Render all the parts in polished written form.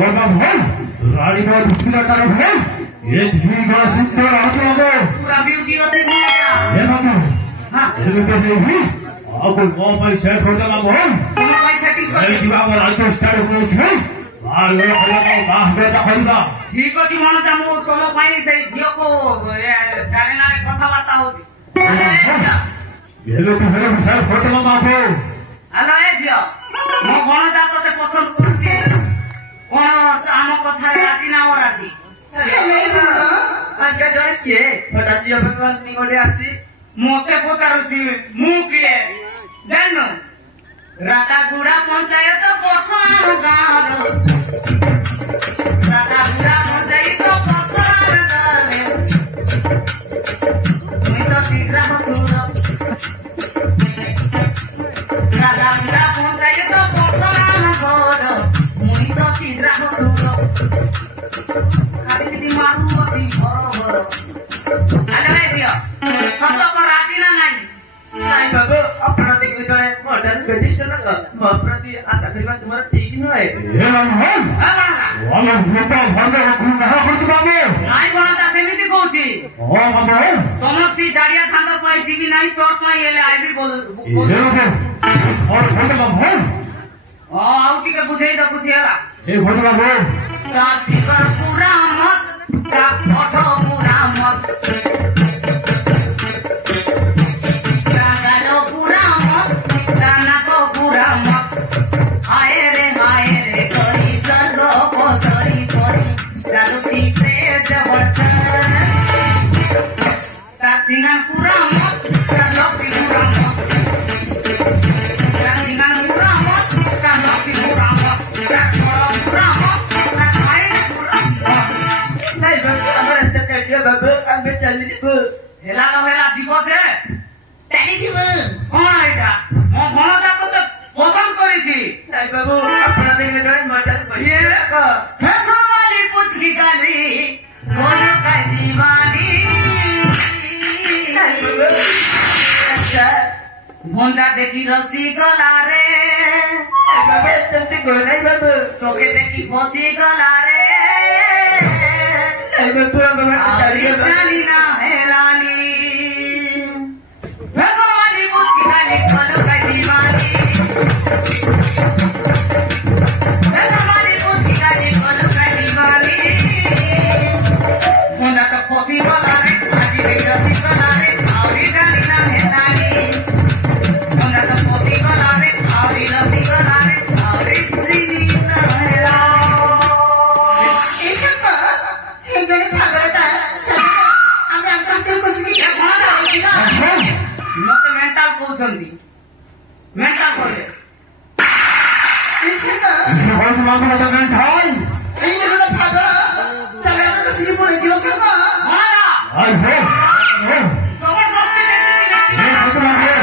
बाबा भाई रानी का दूसरा टाइम है ये भी का सिद्धर आते हो पूरा ब्यूटी होते नहीं क्या ये बाबा हां ये तो नहीं आपको कौन भाई सेट हो जाएगा बोल तुम भाई सेटिंग कर ये दीवार पर आज स्टार्ट हो गई आ ले हल्ला बाह बेटा खरीदा ठीक अछि मन जामु तुम भाई से झियो को डाले ना कथा वार्ता होती ये लोग तो मेरे सेट फोटो में बाबू हेलो ए झियो मो कोन जातो ते पसंद करछि कोन आम कथा राती ना हो राती आज्ञा जणे किए फटा झियो पे निगडे आसी मोते पचारुछि मु किए जानो रातागुड़ा पंचायत परसों गाँव रातागुड़ा पंचायत परसों गाँव मुई तो शीघ्र हसुर रातागुड़ा पंचायत परसों गाँव मुई तो शीघ्र हसुर खाली बिदी मारू अति भर अरे दियो सब को राजी ना नहीं ନାଇଁ ବାବୁ ଆପଣ ଦେଖିଲେ ଜଣେ ମଡର୍ନ ବେଦିଷ୍ଟ ଲୋକ ମୋ ପ୍ରତି ଆଶା କରିବା ତୁମର ଠିକ ନୁହେଁ ये बाबा वाला बेटा भंडे को कहा करते बाबू ନାଇଁ କଣ ତା ସେମିତି କହୁଛି ओ बाबा ତମର ସେ ଡାଡିଆ ଥାନ୍ଦର ପାଇଁ ଯିବି ନାହିଁ ତୋର ପାଇଁ ହେଲେ ଆଇବି ये लोग और भंडे बाबू ଆଉ ଟିକେ ବୁଝେଇ ଦେଖୁଛି ହେଲା ये भंडे बाबू ତା ଫିଗର ପୁରା ମସ୍ତ ତା ଓଠ ପୁରା ମସ୍ତ ତା ଗାଲ ପୁରା ମସ୍ତ ତା ନାକ ପୁରା ମସ୍ତ ହାୟ ରେ କରି ସର୍ଗ ପସରି ପରି ଚାଲୁଛି ସେ ଜବରଦସ୍ତ ତା ସିନା ପୁରା ମସ୍ତ ତା ଲକ୍ଷ୍ମୀ ପୁରା ମସ୍ତ ତା ସିନା ପୁରା ମସ୍ତ ତା ଲକ୍ଷ୍ମୀ ପୁରା ମସ୍ତ ତା ଘର ପୁରା ମସ୍ତ ତା ଭାଇ ପୁରା ମସ୍ତ ନାଇଁ ବାବୁ ଆମର ରାସ୍ତା କାଟିଦିଅ ବାବୁ ଆମେ ଚାଲିଯିବୁ ହେଲା ନ ହେଲା ଯିବ ଯେ ଟାଣି ଯିବ କଣ ଏଇଟା ମୋ ଘର ଯାକ ତ ପସନ୍ଦ କରିଛି ନାଇଁ ବାବୁ ଆପଣ ଦେଖିଲେ ଜଣେ ମଡର୍ନ ये ବେଦିଷ୍ଟ फैशन वाली पूछ की गाली बोल का दीवानी भंजा देखी रसी गला रे ବାବୁ ସେମିତି କହ ନାଇଁ ବାବୁ तोके देखी फसी गला रे ନାଇଁ ବାବୁ ଆମେ आरी जानी ना है रानी फैशन वाली पूछ की गाली बोल का दीवानी फैशन वाली पूछ की गाली बोल का दीवानी भंजा तो फसी गला रे आजी देखी रसी गला रे आरी जानी ना है रानी भंजा तो फसी गला रे आरी रसी गला रे आरी जानी ना है এই জন্য পাগলটা আমি আকান্তে কইছি মতে মেন্টাল কହୁଛନ୍ତି মেন্টাল কইলে এই সেটা ये भंडे बाबू का नहीं भाई এই জন্য পাগল চলে আমাকে সিটি পড়ে দিও সাবা মারা आई हो জবরদস্তি দেখি না ये भंडे बाबू ये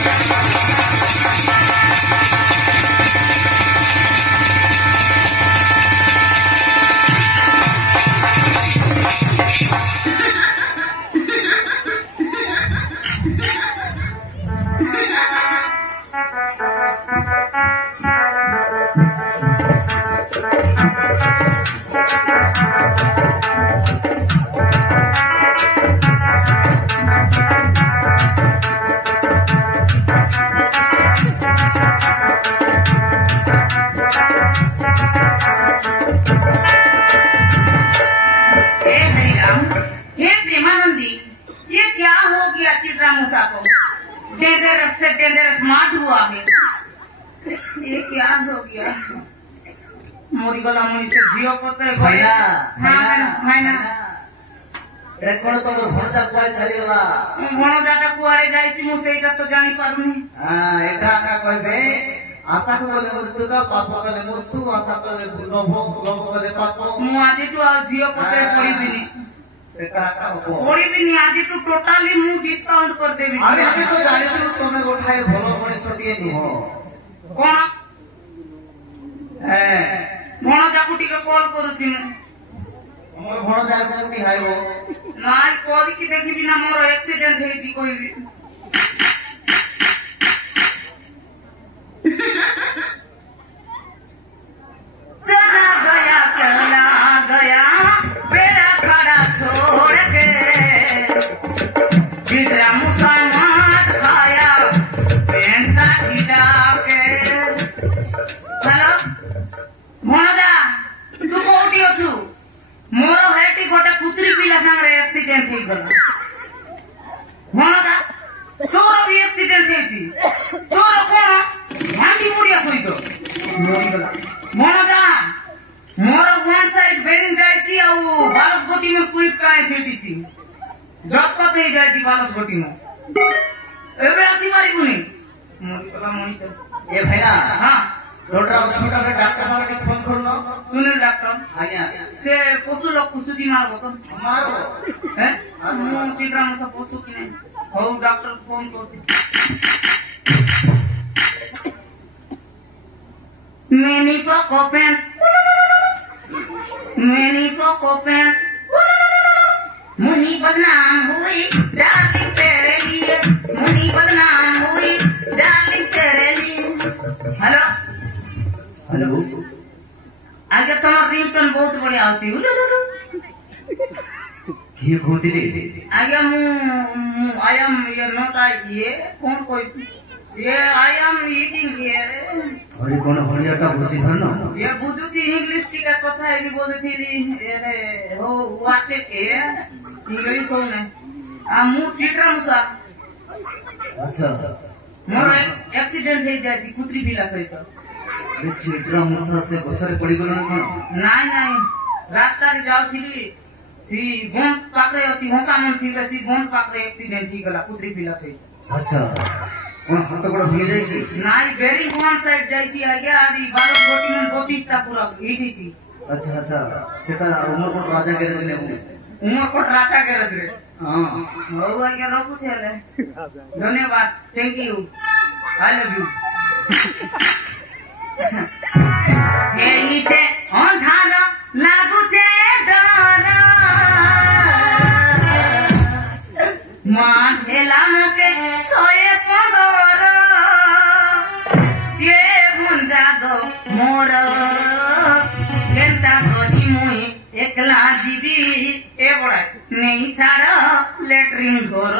Thank you. हार्ट हुआ है। ये क्या हो गया? मोरी गला मोरी से झियो पत्रे भाईना भाईना এটা কোন তোর ভণজা কুয়ারে ছাড়িলা ভণজাটা কুয়ারে যাইছি মু সেইটা তো জানি পারুনি। এটা কা কইবে আশা করলে মৃত্যু কা পাপ করলে মৃত্যু আশা করলে লোভ লোভ করলে পাপ মু আজিটু আর ঝিও পত্রে পড়িবিনি সেটা কা হবো পড়িবিনি আজিটু টোটালি মু ডিসকাউন্ট করে দেবি। আমি তো জানিছু তুমি গোঠায় ভালো মଣିষটিয়ে নুহ কোন ভণজাକୁ ଟିକେ কল କରୁଛି ମୁଁ। আমার ভণজা কোটি হাইবো ନାଇଁ କରିକି ଦେଖିବି ନା ମୋର ଆକ୍ସିଡେଣ୍ଟ ହେଇଛି କହିବି। चला गया बेड़ा खड़ा छोड़ के जिधरा मुसलमान खाया पेंसा खिला के। हेलो भणजा तू कोठी अछु? मोर हेटी गोटे कुत्री पिला संगे एक्सीडेंट हो गला। भणजा तोर भी एक्सीडेंट ହେଇଛି। तोर कोन भांडी मोरिया सहित मोरी गला। भणजा मोर वन साइड बेरिंग जायछि आ बालस गोटी में पुलिस काहे छेटिछि जत कत हे जायछि बालस गोटी में एबे आसी मारिबुनी मोरी गला मनीष। ए भाईना हां डॉक्टर हॉस्पिटल रे डॉक्टर मारे फोन करनो सुनिल डॉक्टर आज्ञा से पशु लोग कुसुदी मारबो तो मारो हैं मु चित्रा में सब पशु कि नहीं हो डॉक्टर फोन करते। मेनी पोको पैंट मुनी बदनाम हुई डार्लिंग तेरे लिए मुनी बदनाम हुई डार्लिंग तेरे लिए। हेलो हेलो आगे तुम्हार रिंगटोन बहुत बढ़िया होची ये होती रे आगे आई एम ये नॉट ये कौन कोई ये आई एम ईटिंग ये अरे कोन हरियाटा बुझी धरनो ये बुझुची इंग्लिश टीका कथा एबी बोलथि रे हो वाटे के इंग्लिश हो ने आ मु चित्रा मुसा। अच्छा मोर एक्सीडेंट हे जायछि कुत्री पिला सहित। ये चित्रा मुसा से गछरे पड़ी गलो ना कोन नाई नाई रास्ता रे जाउथिली सी बोन पाकरे अछि होसा मन थिले सी बोन पाकरे एक्सीडेंट ही गला कुत्री पिला सहित। अच्छा कोन हाथ गोड़ भगे जाई छी नाई बेरिंग वन साइड जायछि आगे आदि बालक गोटी में 32 टा पूरा हिटिछि। अच्छा अच्छा सेटा उमरकोट राजा के रे उमरकोट राजा के रे हां हो आगे रखु छले धन्यवाद thank you I love you. एही ते अंधार लागु छे डर मान हेला मके सोए पदर ये भुंजा गो मोर केंता गदी मुई एकला जीवी ए बड़ा नहीं छाड़ लेटरिन घर।